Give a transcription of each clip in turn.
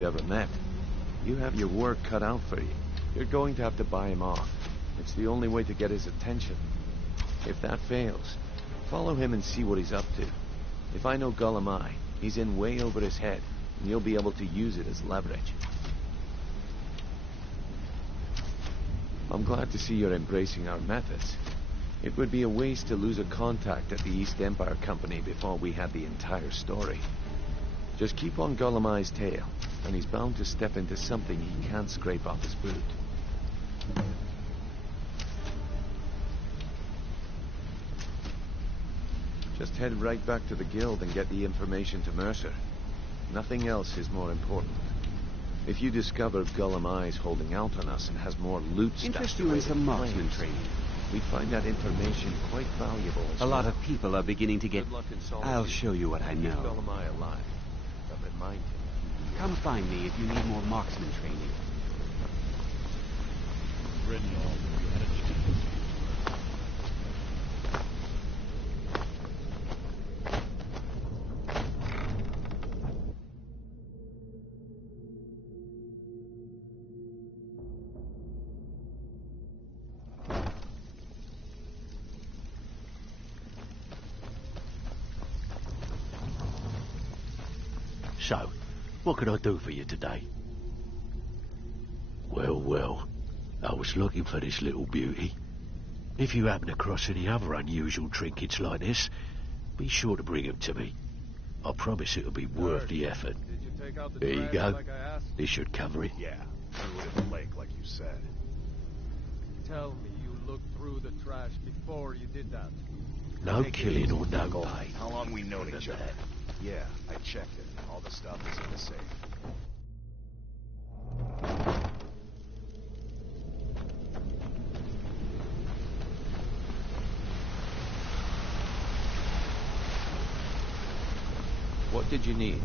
you ever met. You have your work cut out for you. You're going to have to buy him off. It's the only way to get his attention. If that fails, follow him and see what he's up to. If I know Golemai, he's in way over his head, and you'll be able to use it as leverage. I'm glad to see you're embracing our methods. It would be a waste to lose a contact at the East Empire Company before we had the entire story. Just keep on Golemai's tail, and he's bound to step into something he can't scrape off his boot. Just head right back to the guild and get the information to Mercer. Nothing else is more important. If you discover Golemai's holding out on us and has more loot stuff... Interest you in some marksman training? We find that information quite valuable as A lot of people are beginning to get... I'll show you what I know. Keep Golemai alive, but remind him. Come find me if you need more marksman training. So, what can I do for you today? Well, I was looking for this little beauty. If you happen across any other unusual trinkets like this, be sure to bring them to me. I promise it'll be worth the effort. There you go. This should cover it. Yeah, threw it in the lake like you said. Tell me you looked through the trash before you did that. No killing or no pay. How long we known each other? Yeah, I checked it. All the stuff is in the safe. What did you need?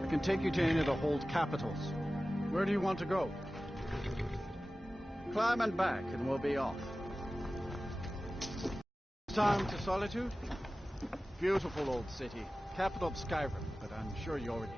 I can take you to any of the hold capitals. Where do you want to go? Climb and back and we'll be off. Time to Solitude? Beautiful old city. Capital of Skyrim, but I'm sure you already...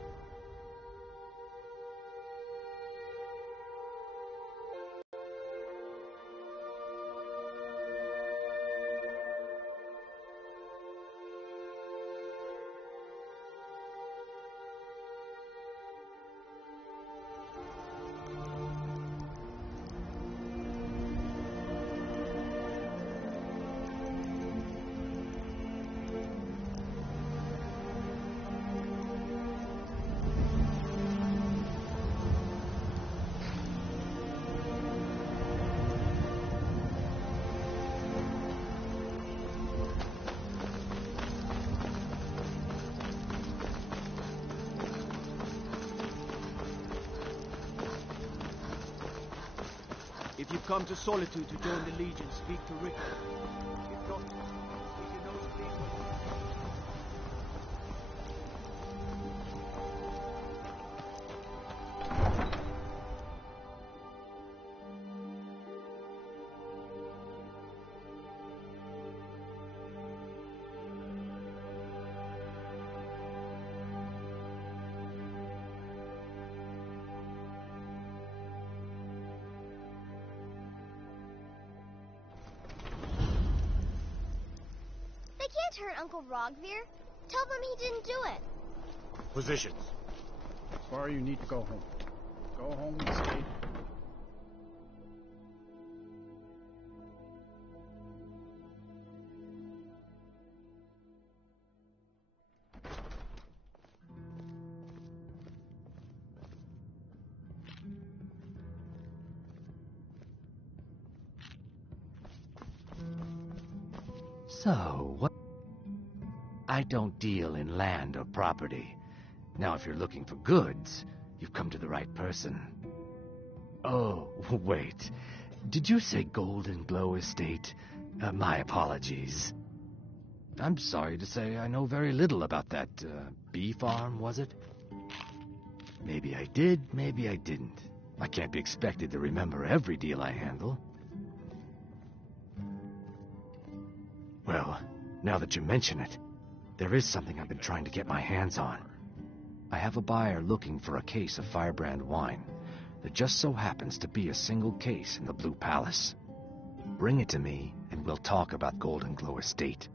If you've come to Solitude to join the Legion, speak to Rick. If not, he can know can't hurt Uncle Rogvir. Tell them he didn't do it. Positions. Sorry, you need to go home. Go home and stay. So, what? I don't deal in land or property. Now, if you're looking for goods, you've come to the right person. Oh, wait. Did you say Golden Glow Estate? My apologies. I'm sorry to say I know very little about that, bee farm, was it? Maybe I did, maybe I didn't. I can't be expected to remember every deal I handle. Well, now that you mention it, there is something I've been trying to get my hands on. I have a buyer looking for a case of Firebrand wine. There just so happens to be a single case in the Blue Palace. Bring it to me, and we'll talk about Golden Glow Estate.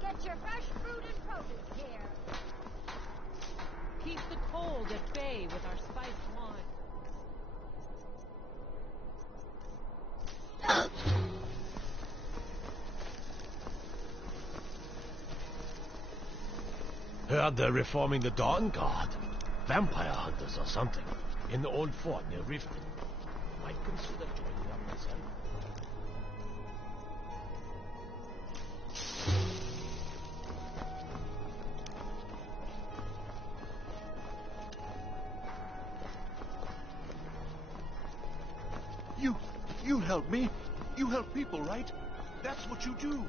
Get your fresh fruit and produce here. Keep the cold at bay with our spiced wine. Heard they're reforming the Dawn Guard. Vampire hunters or something. In the old fort near Rift. Might consider joining up myself. You help me. You help people, right? That's what you do.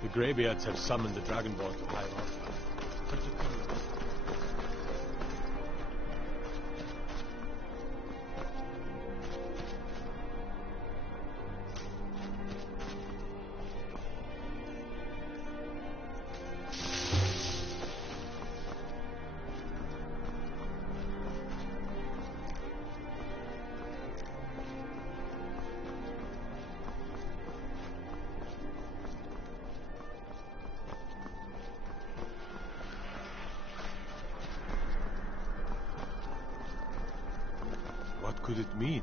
The Greybeards have summoned the Dragonborn to high off. What do you think? What could it mean?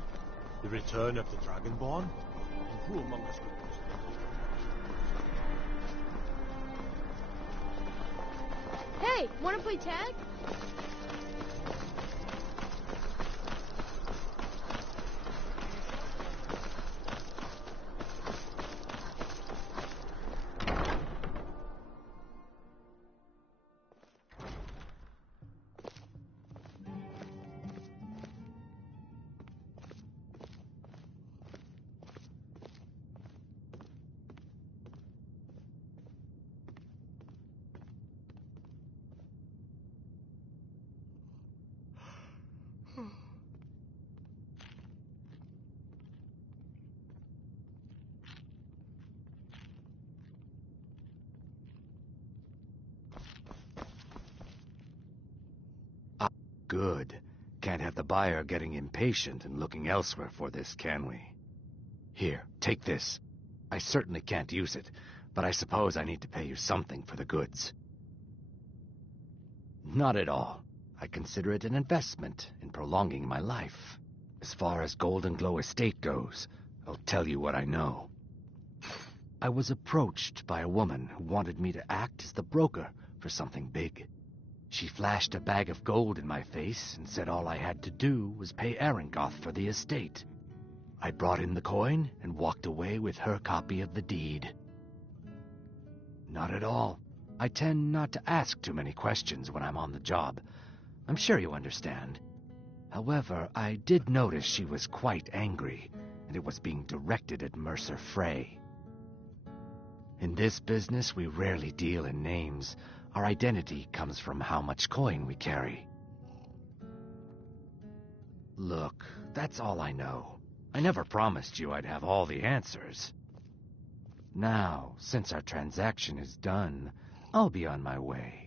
The return of the Dragonborn? And who among us could possibly know? Hey, wanna play tag? Good. Can't have the buyer getting impatient and looking elsewhere for this, can we? Here, take this. I certainly can't use it, but I suppose I need to pay you something for the goods. Not at all. I consider it an investment in prolonging my life. As far as Golden Glow Estate goes, I'll tell you what I know. I was approached by a woman who wanted me to act as the broker for something big. She flashed a bag of gold in my face and said all I had to do was pay Arangoth for the estate. I brought in the coin and walked away with her copy of the deed. Not at all. I tend not to ask too many questions when I'm on the job. I'm sure you understand. However, I did notice she was quite angry, and it was being directed at Mercer Frey. In this business, we rarely deal in names. Our identity comes from how much coin we carry. Look, that's all I know. I never promised you I'd have all the answers. Now, since our transaction is done, I'll be on my way.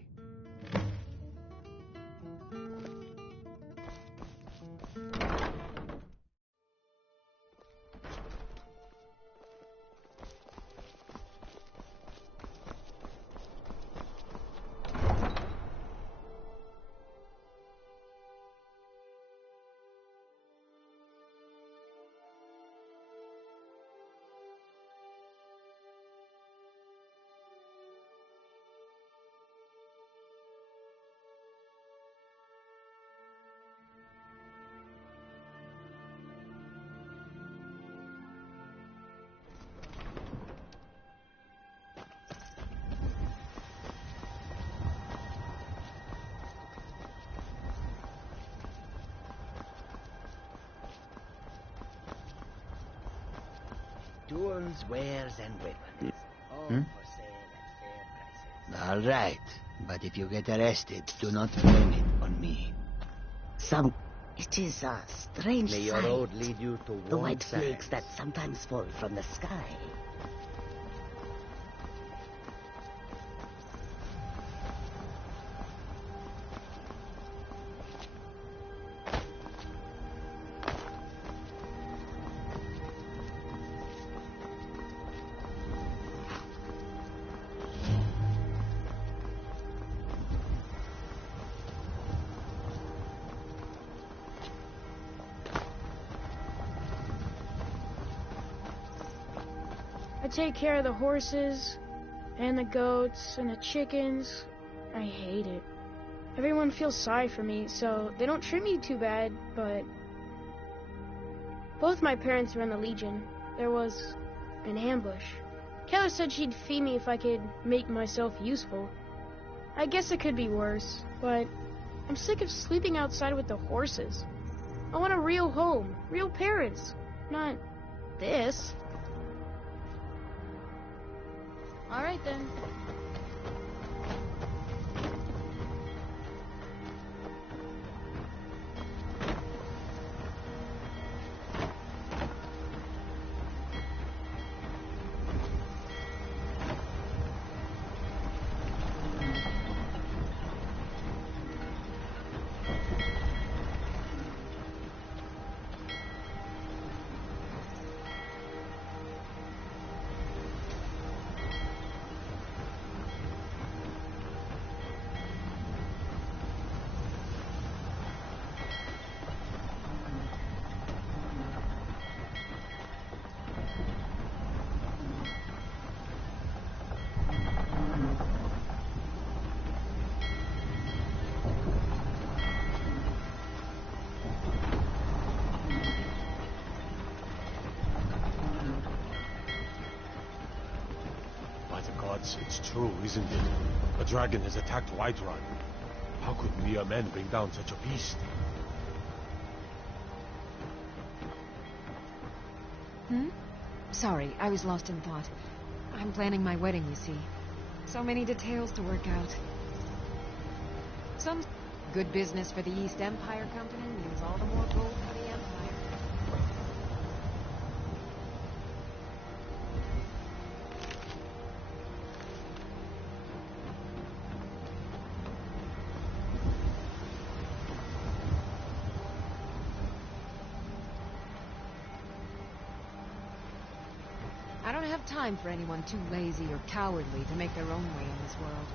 Tools, wares, and weapons. All for sale at fair prices. All right, but if you get arrested, do not blame it on me. It is a strange May sight. your road lead you to The warm white sands. flakes that sometimes fall from the sky. I take care of the horses, and the goats, and the chickens. I hate it. Everyone feels sorry for me, so they don't treat me too bad, but... Both my parents were in the Legion. There was an ambush. Keller said she'd feed me if I could make myself useful. I guess it could be worse, but I'm sick of sleeping outside with the horses. I want a real home, real parents, not this. All right, then. It's true, isn't it? A dragon has attacked Whiterun. How could mere men bring down such a beast? Sorry, I was lost in thought. I'm planning my wedding, you see. So many details to work out. Some good business for the East Empire Company means all the more gold for the Empire. have time for anyone too lazy or cowardly to make their own way in this world.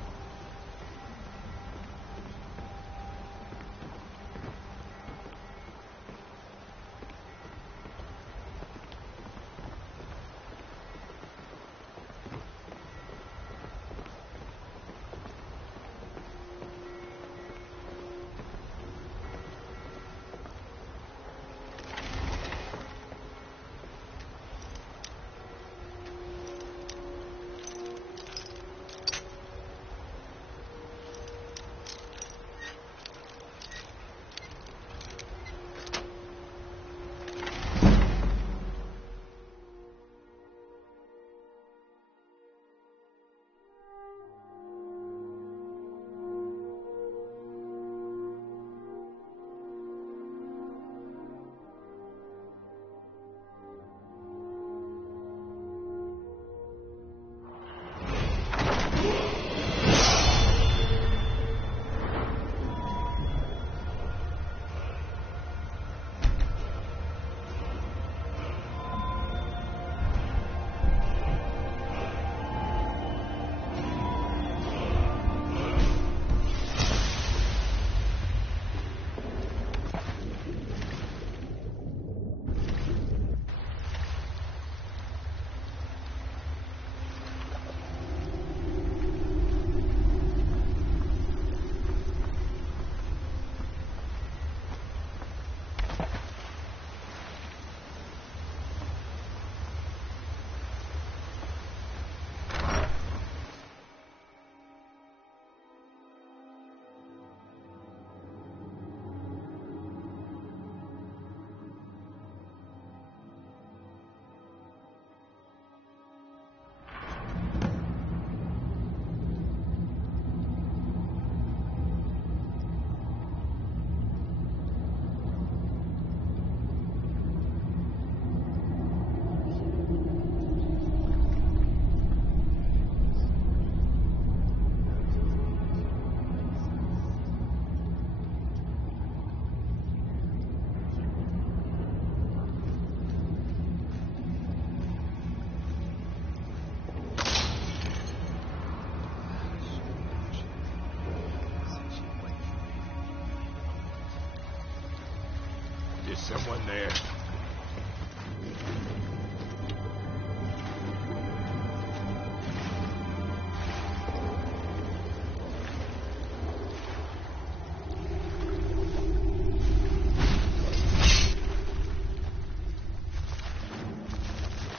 There's someone there.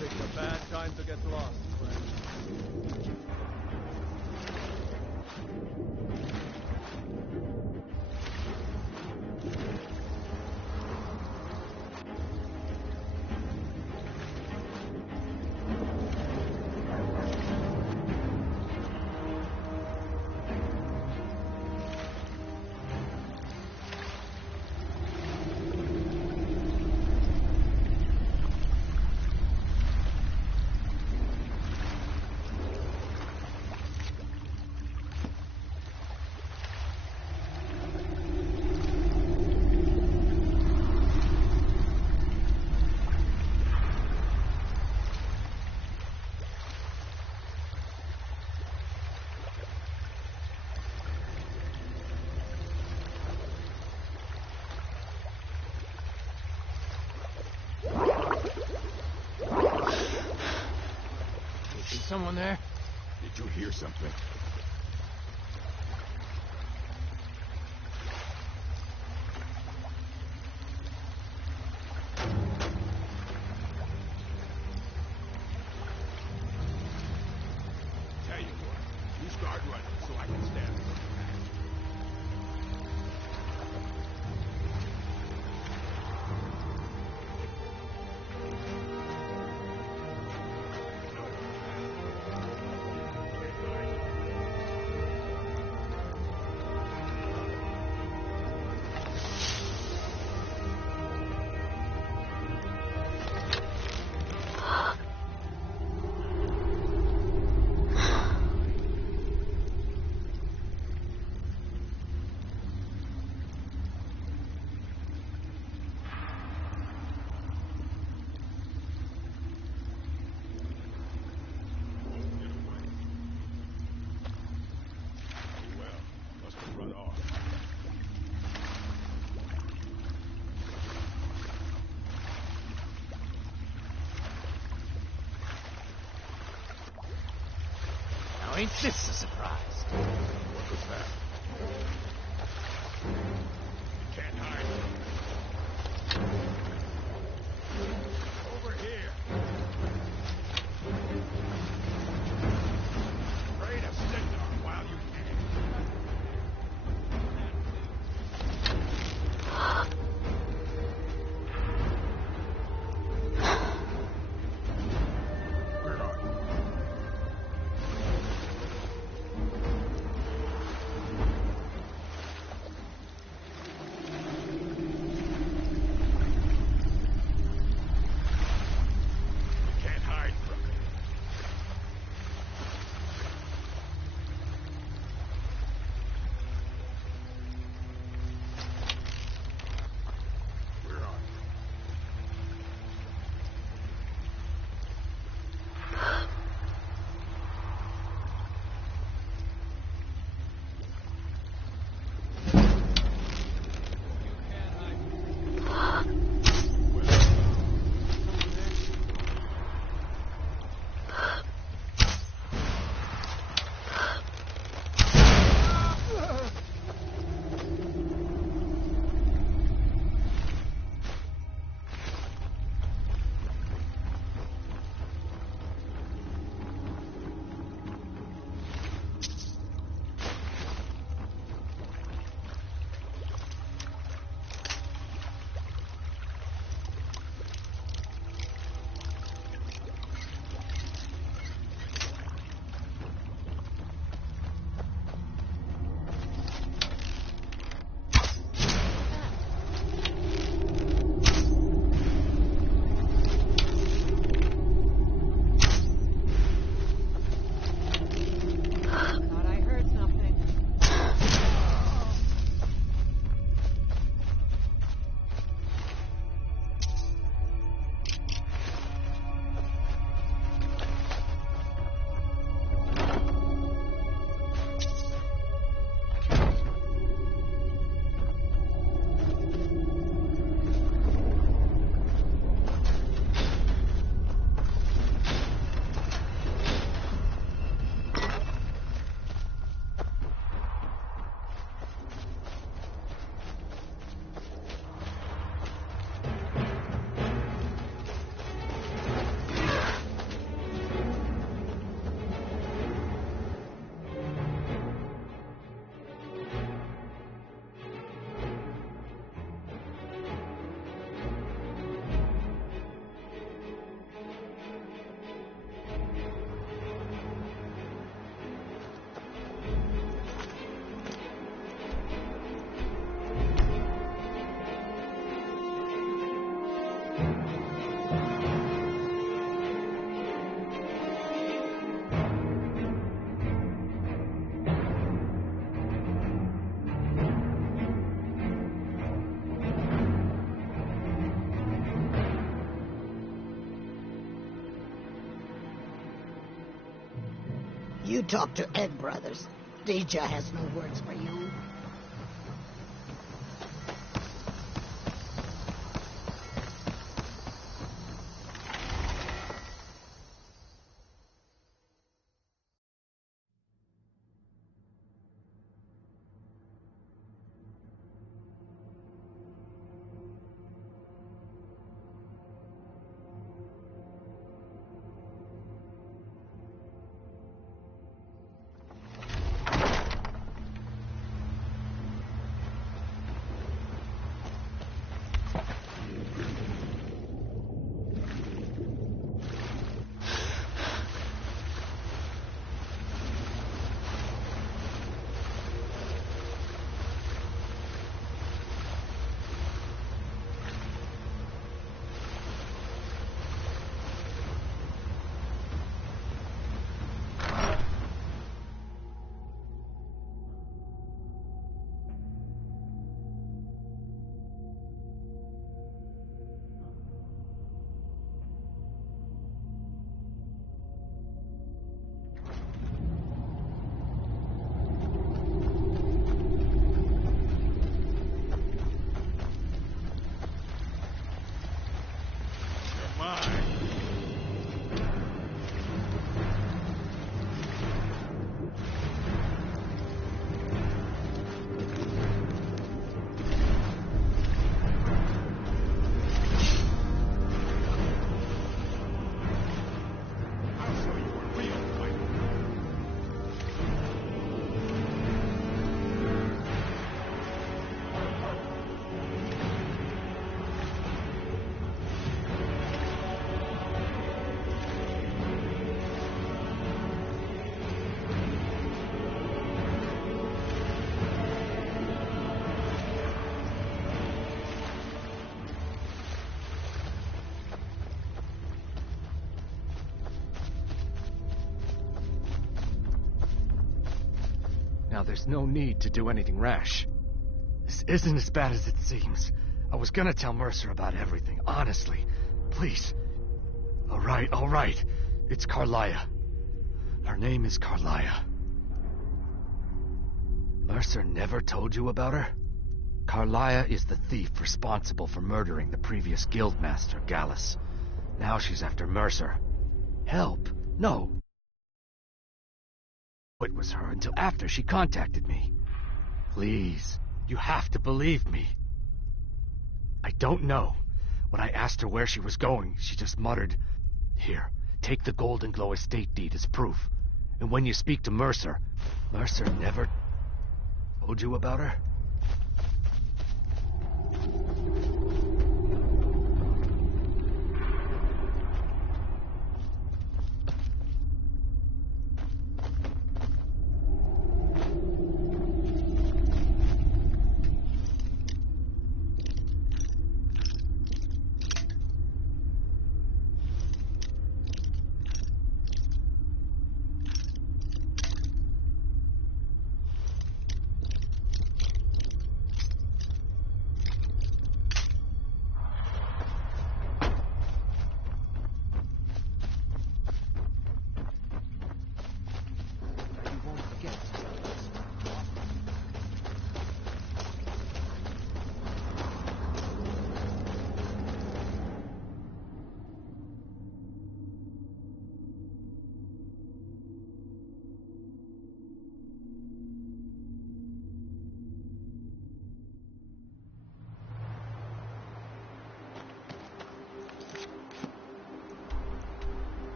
Picked a bad time to get lost, friend. Is someone there? Did you hear something? Tell you what, you start running so I can stand. Now, ain't this a surprise? What was that? You can't hide. Over here. Spray the signal while you can. Where are you? Can't hide from me. Where are you? Thought I heard something. You talk to Egg Brothers. Deja has no words for you. Now, there's no need to do anything rash. This isn't as bad as it seems. I was gonna tell Mercer about everything, honestly. Please. All right. It's Carlia. Her name is Carlia. Mercer never told you about her? Carlia is the thief responsible for murdering the previous guildmaster, Gallus. Now she's after Mercer. Help? No. It was her until after she contacted me. Please, you have to believe me. I don't know. When I asked her where she was going, she just muttered, "Here, take the Golden Glow estate deed as proof. And when you speak to Mercer, Mercer never told you about her?"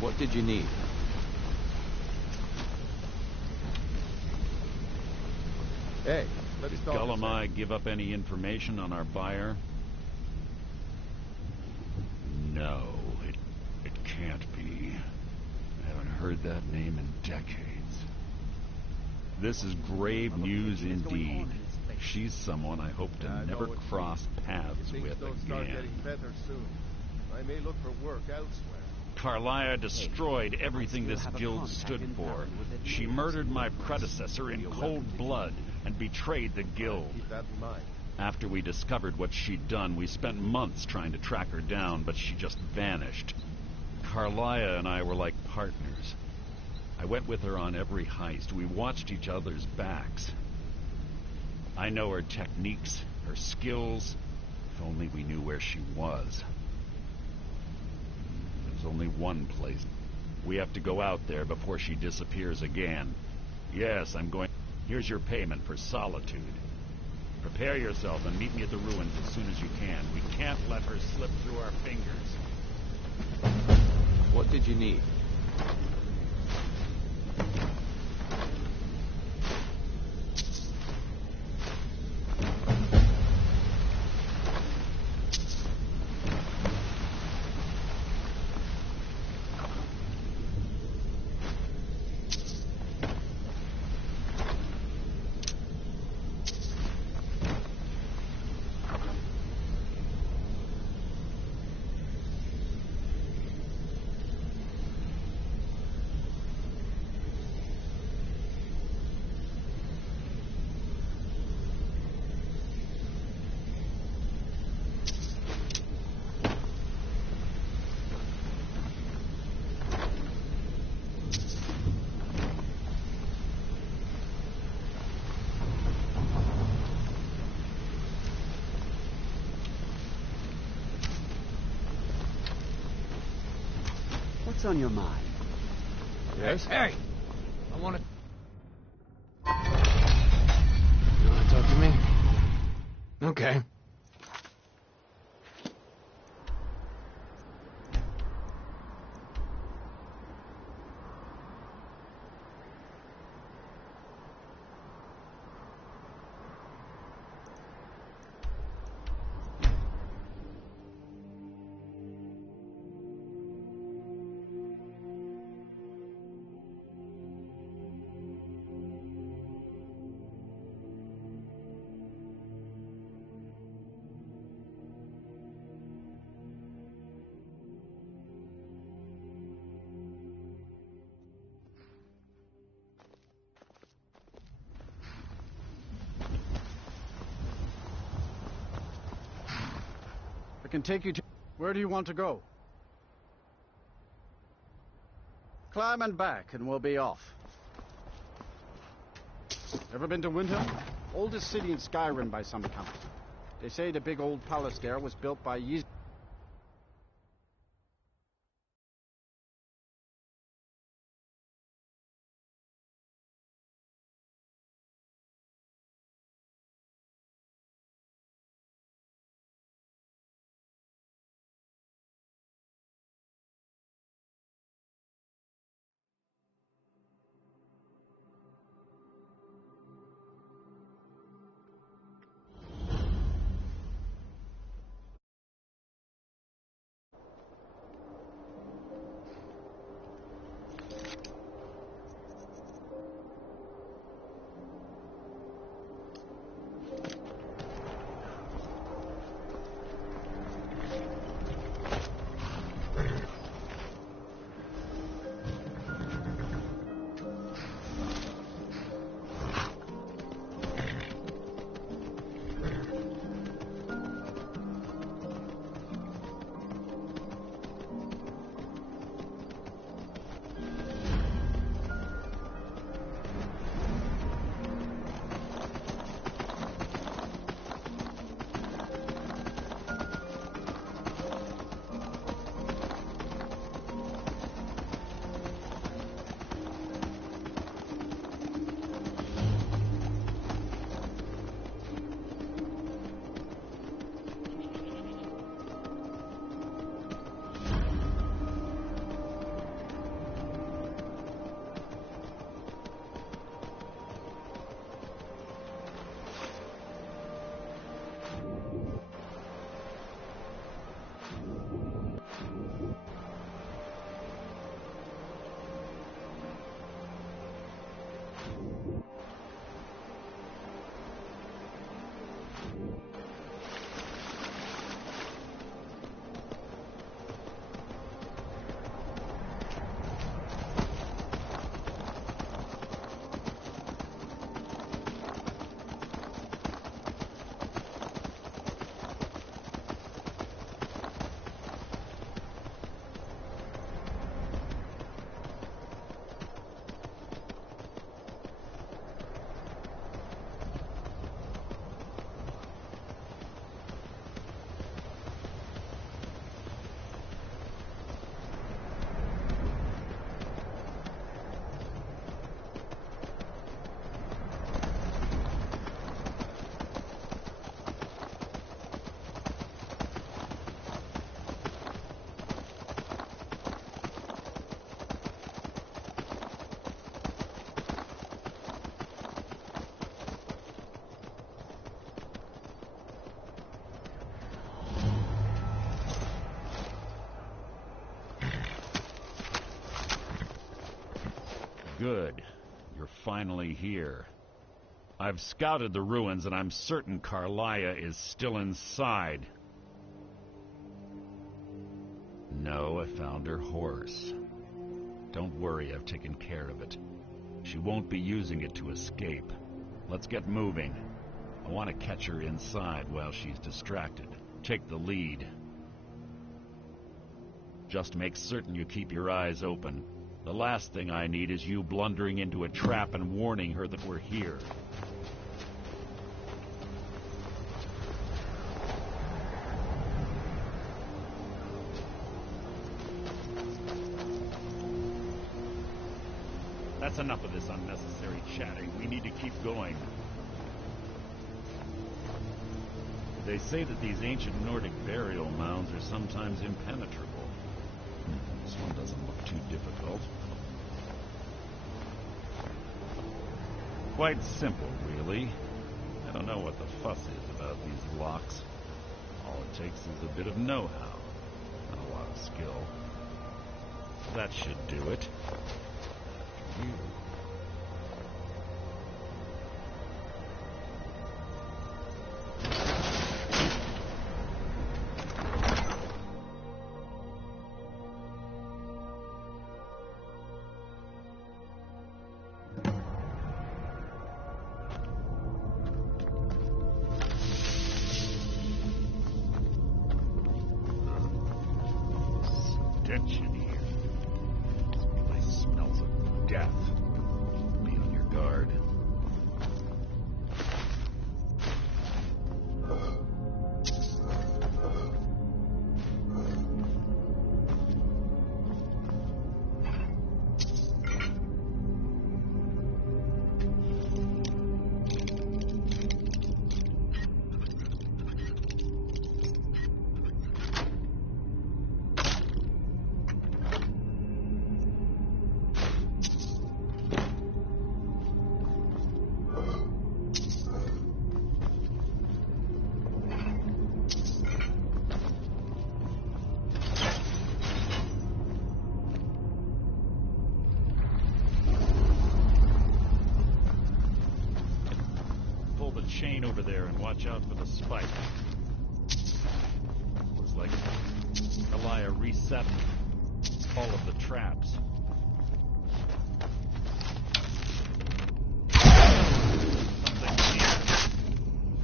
What did you need? Hey, let's Did talk. Gullumai give up any information on our buyer? No, it can't be. I haven't heard that name in decades. This is grave news indeed. She's someone I hope to never cross paths with Start again. getting better soon. I may look for work elsewhere. Carlia destroyed everything this guild stood for. She murdered my predecessor in cold blood and betrayed the guild. Keep that in mind. After we discovered what she'd done, we spent months trying to track her down, but she just vanished. Carlia and I were like partners. I went with her on every heist. We watched each other's backs. I know her techniques, her skills. If only we knew where she was. There's only one place. We have to go out there before she disappears again. Yes, I'm going... Here's your payment for solitude. Prepare yourself and meet me at the ruins as soon as you can. We can't let her slip through our fingers. What did you need? What's on your mind? Yes? Hey! I want to... Okay. I can take you to... Where do you want to go? Climb and back, and we'll be off. Ever been to Windhelm? Oldest city in Skyrim by some count. They say the big old palace there was built by Good. You're finally here. I've scouted the ruins, and I'm certain Carlia is still inside. No, I found her horse. Don't worry, I've taken care of it. She won't be using it to escape. Let's get moving. I want to catch her inside while she's distracted. Take the lead. Just make certain you keep your eyes open. The last thing I need is you blundering into a trap and warning her that we're here. That's enough of this unnecessary chatting. We need to keep going. They say that these ancient Nordic burial mounds are sometimes impenetrable. This one doesn't look too difficult. Quite simple, really. I don't know what the fuss is about these locks. All it takes is a bit of know-how, not a lot of skill. That should do it. After you. Tension here. This place smells of death. Be on your guard. Pull the chain over there and watch out for the spike. Looks like Elia reset all of the traps. Something here.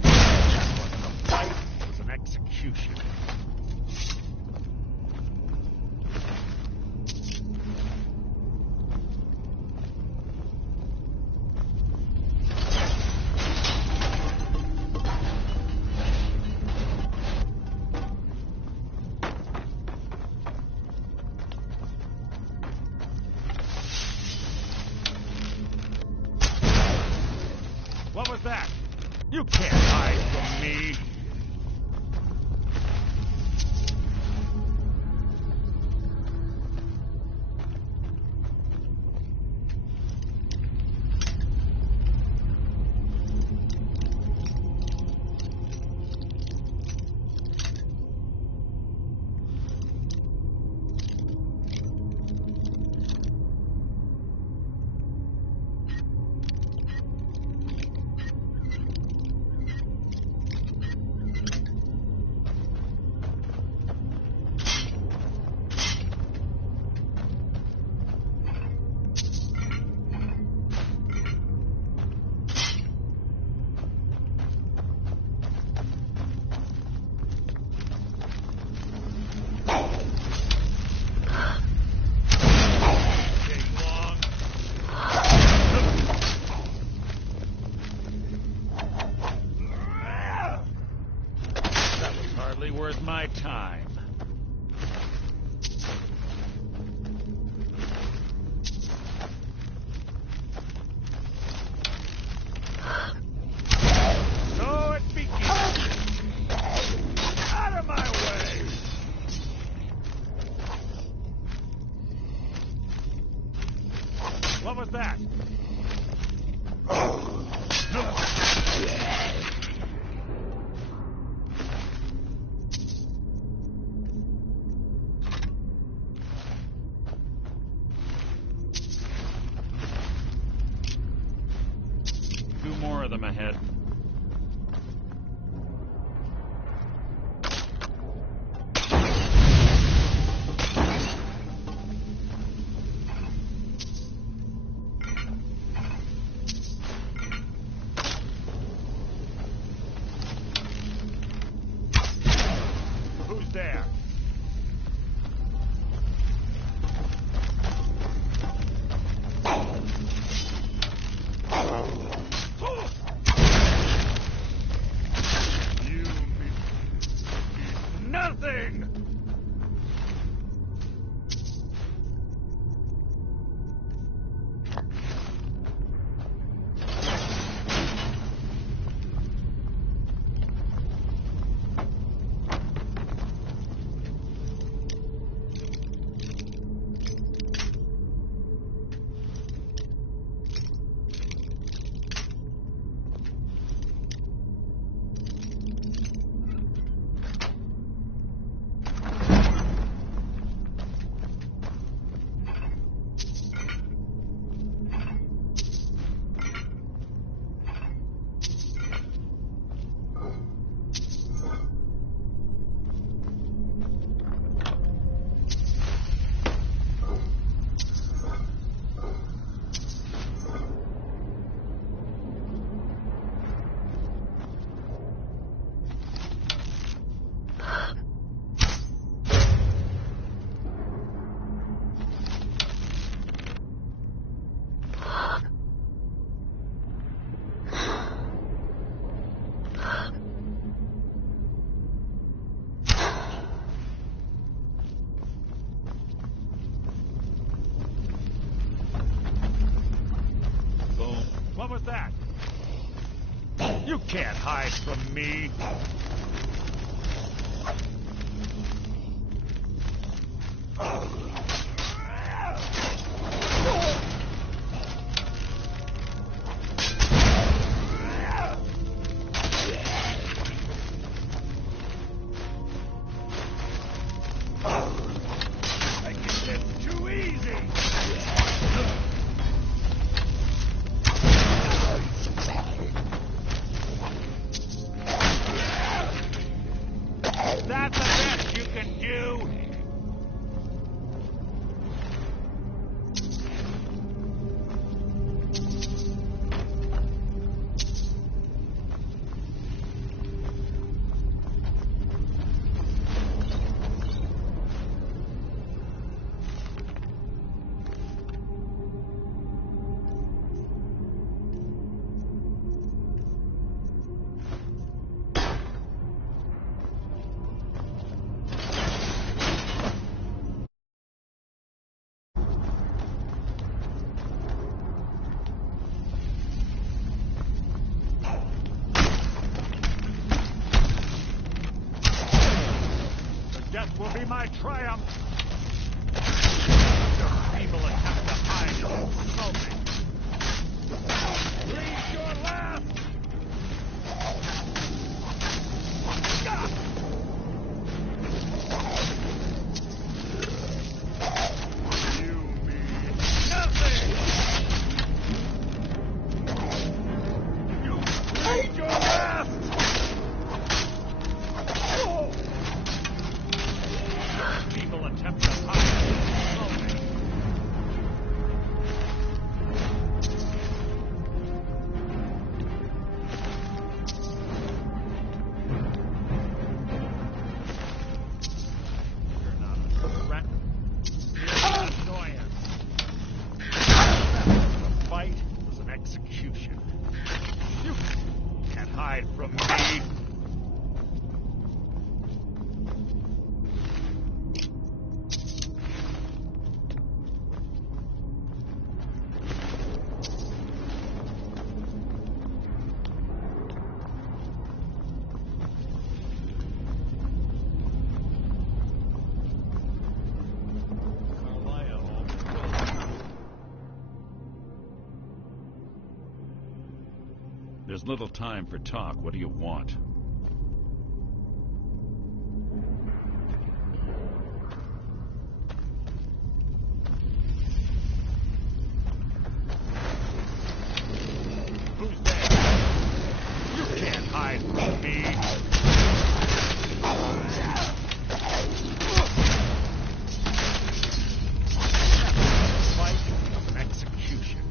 Wasn't a fight, it was an execution. What was that? You can't hide from me. Worth my time. So it begins. Out of my way. What was that? More of them ahead. Who's there? that? You can't hide from me. That's the best you can do! Death will be my triumph. People attempt to hide and insult me. Reach your left. You mean nothing. You reach your left. People attempt to hide slowly. You're not a threat. You're an annoyance. The fight was an execution. You can't hide from me. There's little time for talk. What do you want? Who's there? You can't hide from me. Fight of an execution.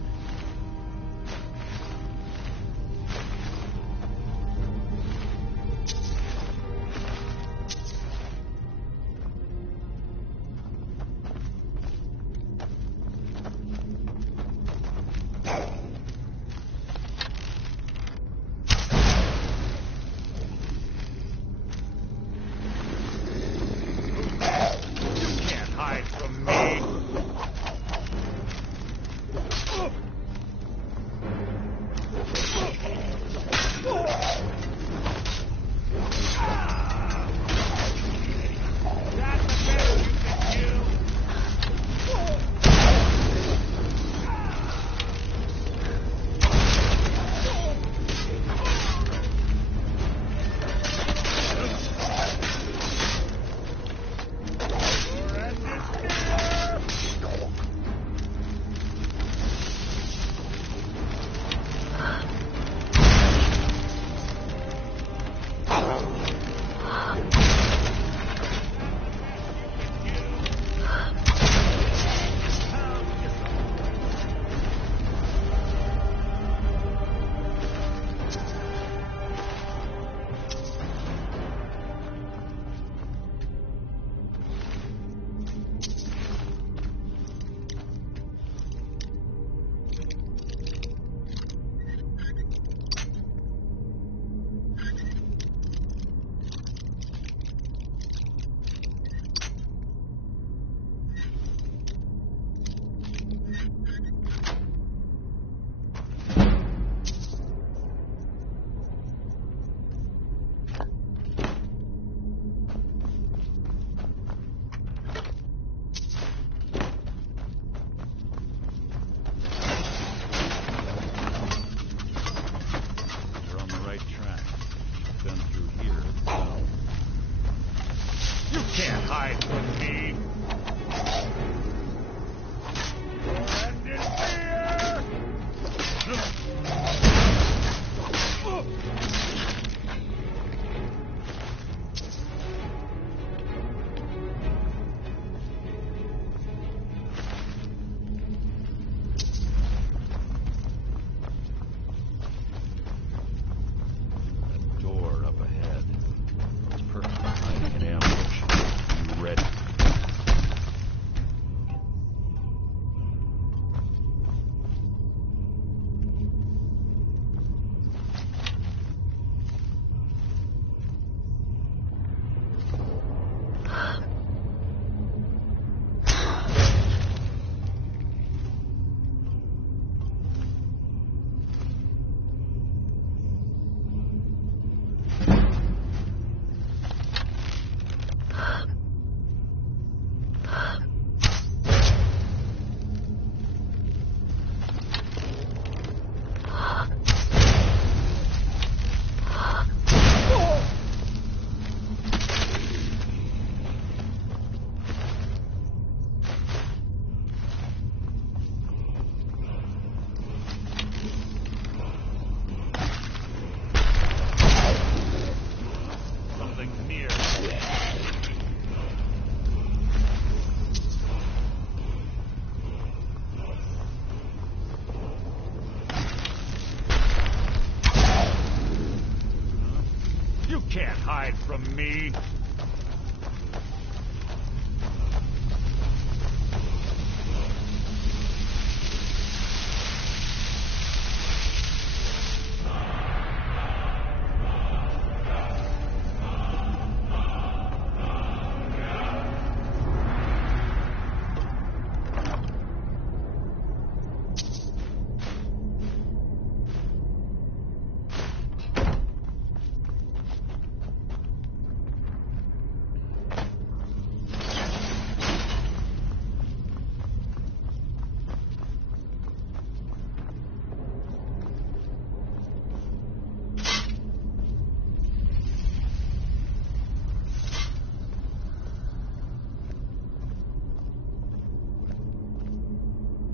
hide from me.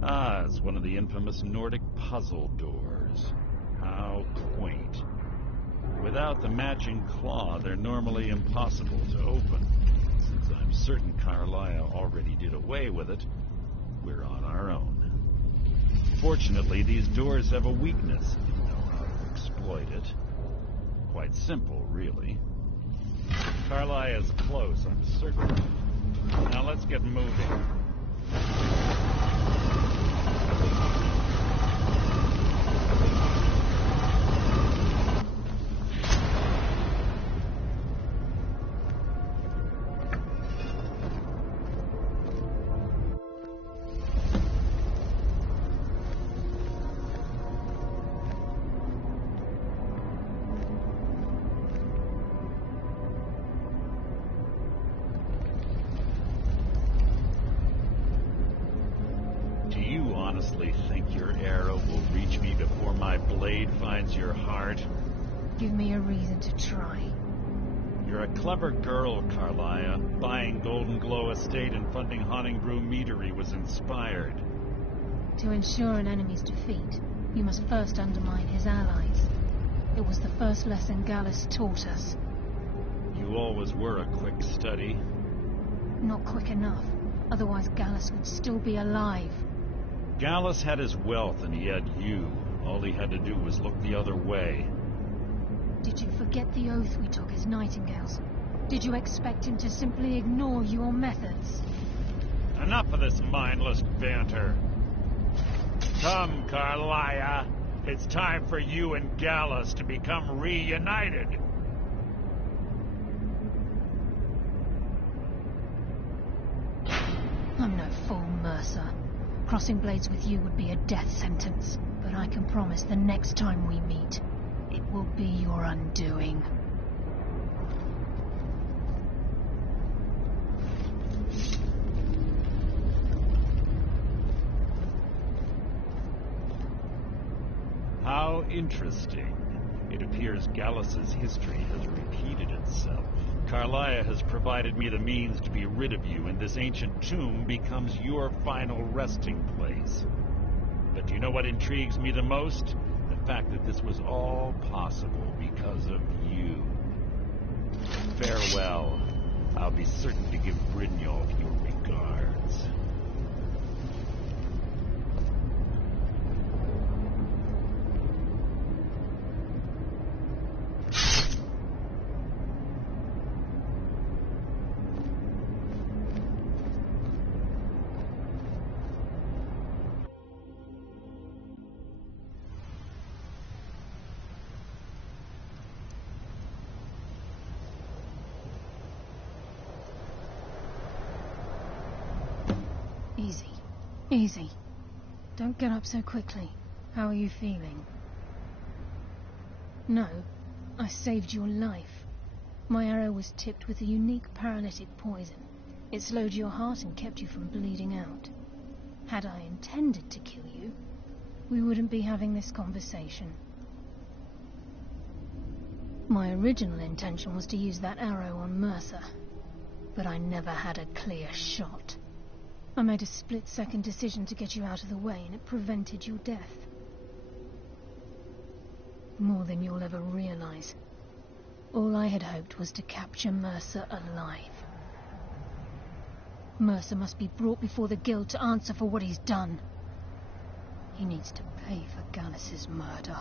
Ah, it's one of the infamous Nordic puzzle doors. How quaint. Without the matching claw, they're normally impossible to open. Since I'm certain Carlisle already did away with it, we're on our own. Fortunately, these doors have a weakness if you know how to exploit it. Quite simple, really. Carlisle is close, I'm certain. Now let's get moving. Honestly think your arrow will reach me before my blade finds your heart? Give me a reason to try. You're a clever girl, Carlisle. Buying Golden Glow Estate and funding Haunting Brew Meadery was inspired. To ensure an enemy's defeat, you must first undermine his allies. It was the first lesson Gallus taught us. You always were a quick study. Not quick enough. Otherwise Gallus would still be alive. Gallus had his wealth and he had you. All he had to do was look the other way. Did you forget the oath we took as Nightingales? Did you expect him to simply ignore your methods? Enough of this mindless banter. Come, Carlisle. It's time for you and Gallus to become reunited. I'm no fool, Mercer. Crossing blades with you would be a death sentence, but I can promise the next time we meet, it will be your undoing. How interesting. It appears Gallus's history has repeated itself. Carlisle has provided me the means to be rid of you, and this ancient tomb becomes your final resting place. But do you know what intrigues me the most? The fact that this was all possible because of you. Farewell. I'll be certain to give Brynjolf your regards. Easy. Easy. Don't get up so quickly. How are you feeling? No, I saved your life. My arrow was tipped with a unique paralytic poison. It slowed your heart and kept you from bleeding out. Had I intended to kill you, we wouldn't be having this conversation. My original intention was to use that arrow on Mercer, but I never had a clear shot. I made a split-second decision to get you out of the way, and it prevented your death. More than you'll ever realize. All I had hoped was to capture Mercer alive. Mercer must be brought before the Guild to answer for what he's done. He needs to pay for Gallus's murder.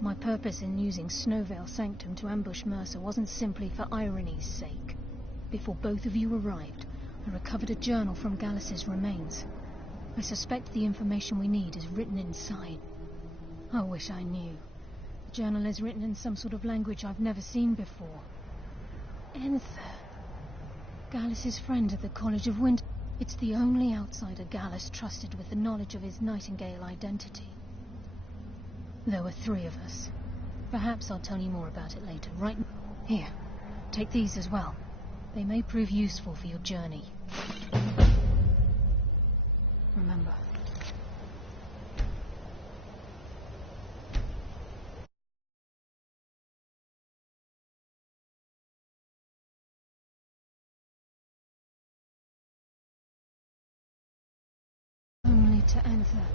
My purpose in using Snowvale Sanctum to ambush Mercer wasn't simply for irony's sake. Before both of you arrived, I recovered a journal from Gallus's remains. I suspect the information we need is written inside. I wish I knew. The journal is written in some sort of language I've never seen before. Enther. Gallus's friend at the College of Winter. It's the only outsider Gallus trusted with the knowledge of his Nightingale identity. There were 3 of us. Perhaps I'll tell you more about it later, right? Here, take these as well. They may prove useful for your journey. Remember. Only to Anther.